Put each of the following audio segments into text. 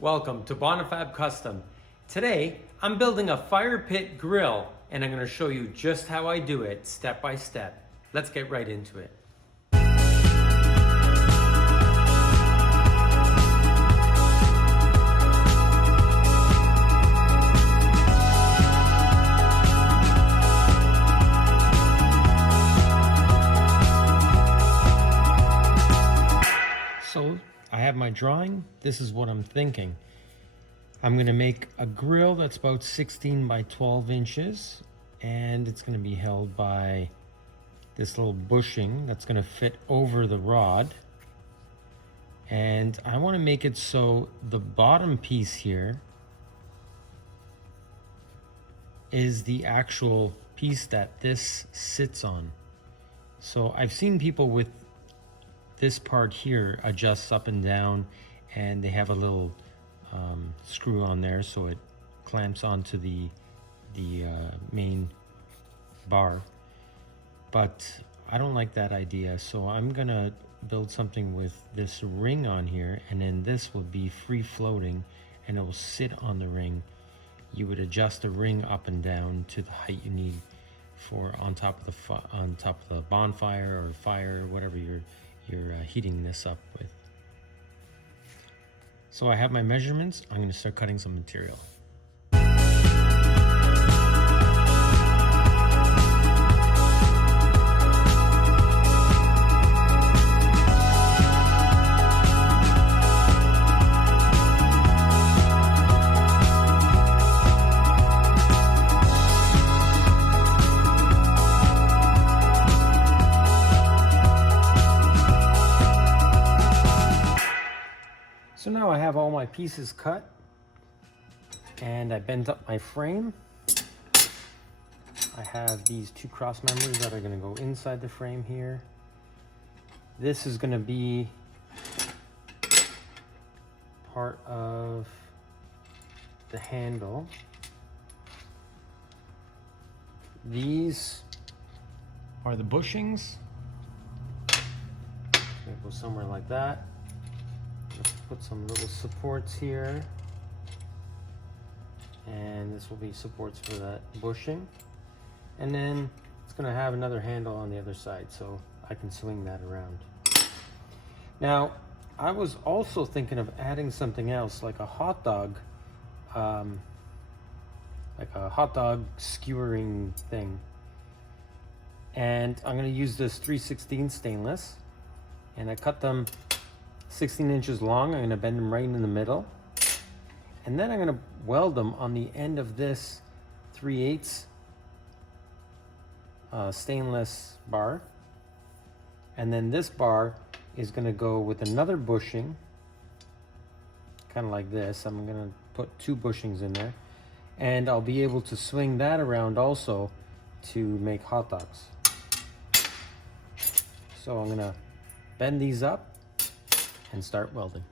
Welcome to Bonifabcustom. Today, I'm building a fire pit grill and I'm going to show you just how I do it step by step. Let's get right into it. So I have my drawing. This is what I'm thinking. I'm gonna make a grill that's about 16 by 12 inches, and it's gonna be held by this little bushing that's gonna fit over the rod. And I wanna make it so the bottom piece here is the actual piece that this sits on. So I've seen people with this part here adjusts up and down, and they have a little screw on there so it clamps onto the main bar. But I don't like that idea, so I'm gonna build something with this ring on here, and then this will be free floating and it will sit on the ring. You would adjust the ring up and down to the height you need for on top of the bonfire or fire, whatever you're heating this up with. So I have my measurements. I'm going to start cutting some material. So now I have all my pieces cut, and I bent up my frame. I have these two cross members that are going to go inside the frame here. This is going to be part of the handle. These are the bushings. They go somewhere like that. Let's put some little supports here, and this will be supports for that bushing, and then it's going to have another handle on the other side so I can swing that around. Now I was also thinking of adding something else, like a hot dog skewering thing, and I'm going to use this 3/16 stainless, and I cut them 16 inches long. I'm going to bend them right in the middle, and then I'm going to weld them on the end of this 3/8 stainless bar, and then this bar is going to go with another bushing, kind of like this. I'm going to put two bushings in there, and I'll be able to swing that around also to make hot dogs. So I'm going to bend these up and start welding.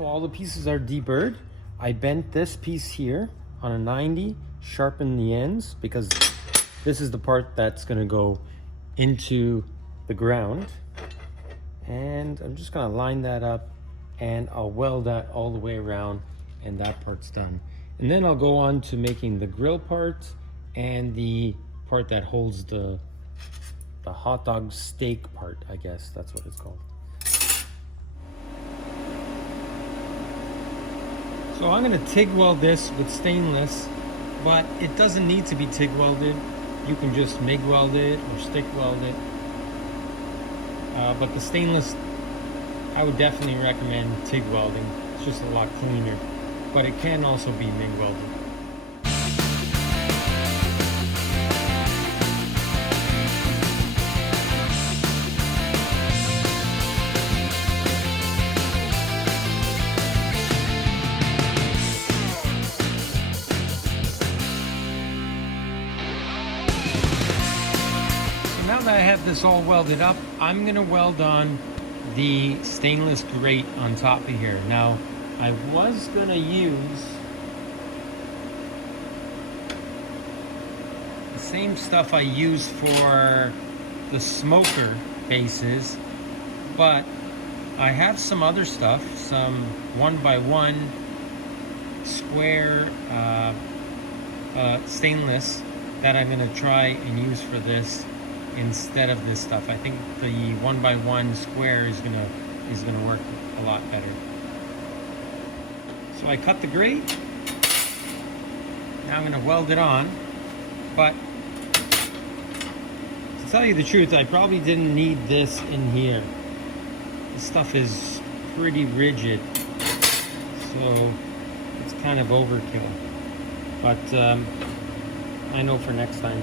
All the pieces are deburred. I bent this piece here on a 90, sharpened the ends, because this is the part that's going to go into the ground. And I'm just going to line that up, and I'll weld that all the way around, and that part's done. And then I'll go on to making the grill part and the part that holds the hot dog steak part, I guess that's what it's called. So I'm going to TIG weld this with stainless, but it doesn't need to be TIG welded. You can just MIG weld it or stick weld it. But the stainless, I would definitely recommend TIG welding. It's just a lot cleaner. but it can also be MIG welded. Now that I have this all welded up, I'm gonna weld on the stainless grate on top of here. Now, I was gonna use the same stuff I use for the smoker bases, but I have some other stuff, some 1x1 square stainless that I'm gonna try and use for this instead of this stuff. I think the 1x1 square is gonna work a lot better. So I cut the grate. Now I'm gonna weld it on. But to tell you the truth, I probably didn't need this in here. This stuff is pretty rigid, so it's kind of overkill. But I know for next time.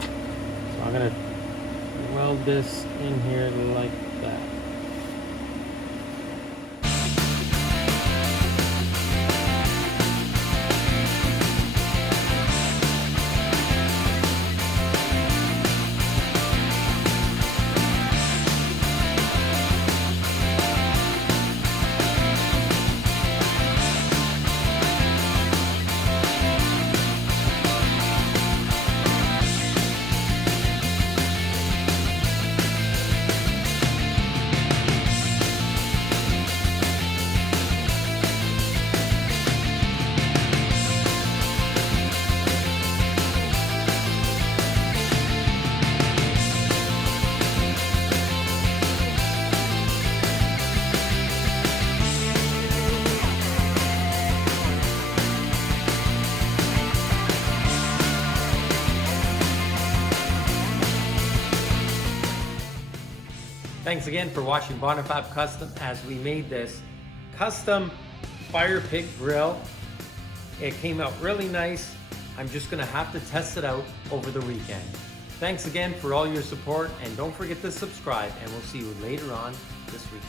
So I'm gonna weld this in here like that. Thanks again for watching Bonifabcustom as we made this custom fire pit grill. It came out really nice. I'm just gonna have to test it out over the weekend. Thanks again for all your support, and don't forget to subscribe, and we'll see you later on this week.